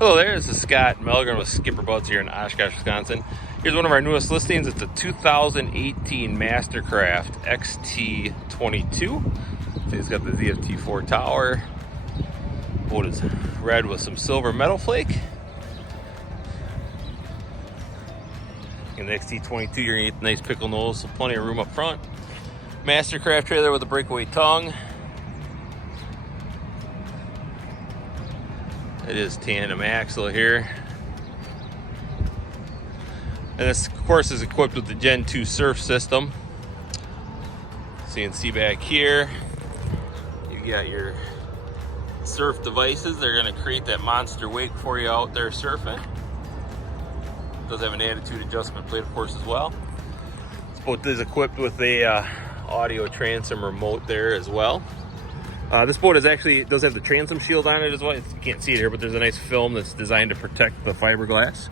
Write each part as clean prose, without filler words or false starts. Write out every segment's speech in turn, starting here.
Hello there, this is Scott Melgren with SkipperBud's here in Oshkosh, Wisconsin. Here's one of our newest listings. It's a 2018 MasterCraft XT22. So it's got the ZFT4 tower. Boat is red with some silver metal flake. In the XT22, you're gonna get the nice pickle nose, so plenty of room up front. MasterCraft trailer with a breakaway tongue. It is tandem axle here. And this, of course, is equipped with the Gen 2 surf system. So you can see back here, you got your surf devices. They're gonna create that monster wake for you out there surfing. It does have an attitude adjustment plate, of course, as well. This boat is equipped with a audio transom remote there as well. This boat does have the transom shield on it as well. You can't see it here, but there's a nice film that's designed to protect the fiberglass.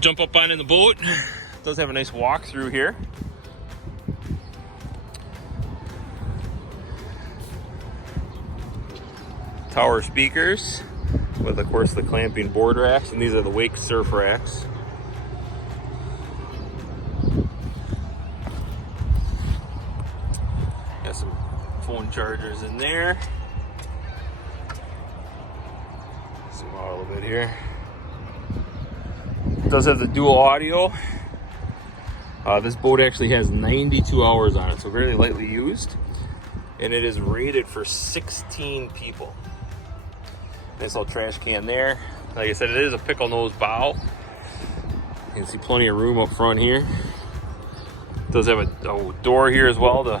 Jump up on in the boat. It does have a nice walk through here. Tower speakers with, of course, the clamping board racks, and these are the wake surf racks. Got some phone chargers in there. Zoom out a little bit here. It does have the dual audio. This boat actually has 92 hours on it, so very lightly used. And it is rated for 16 people. Nice little trash can there. Like I said, it is a pickle nose bow. You can see plenty of room up front here. It does have a door here as well to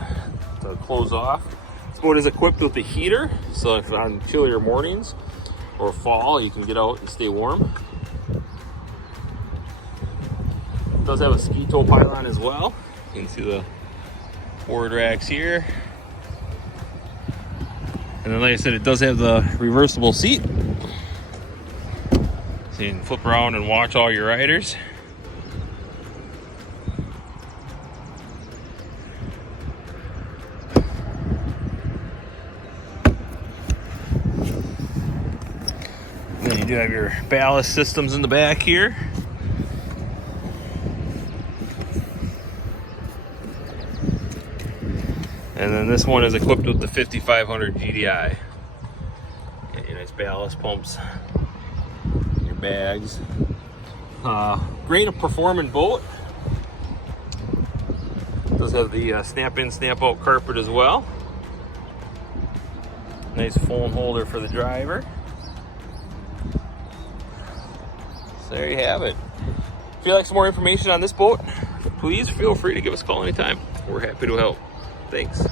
close off. This boat is equipped with a heater, so if on chillier mornings or fall, you can get out and stay warm. It does have a ski tow pylon as well. You can see the board racks here. And then, like I said, it does have the reversible seat, so you can flip around and watch all your riders. And then you do have your ballast systems in the back here. And then this one is equipped with the 5500 GDI. Got your nice ballast pumps, your bags. Great performing boat. Does have the snap in, snap out carpet as well. Nice phone holder for the driver. So there you have it. If you'd like some more information on this boat, please feel free to give us a call anytime. We're happy to help. Thanks.